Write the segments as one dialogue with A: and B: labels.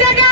A: জায়গা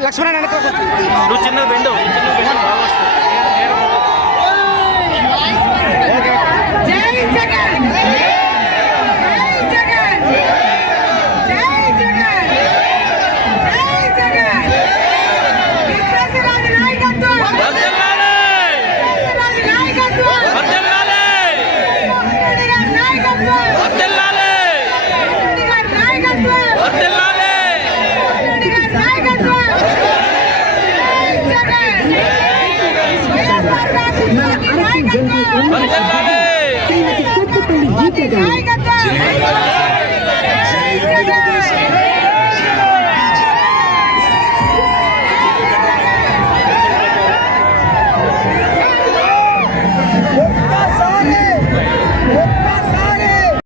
B: లక్ష్మణ నువ్వు
C: చిన్న బెండు చిన్న బెండు బాగా వస్తుంది
D: जनता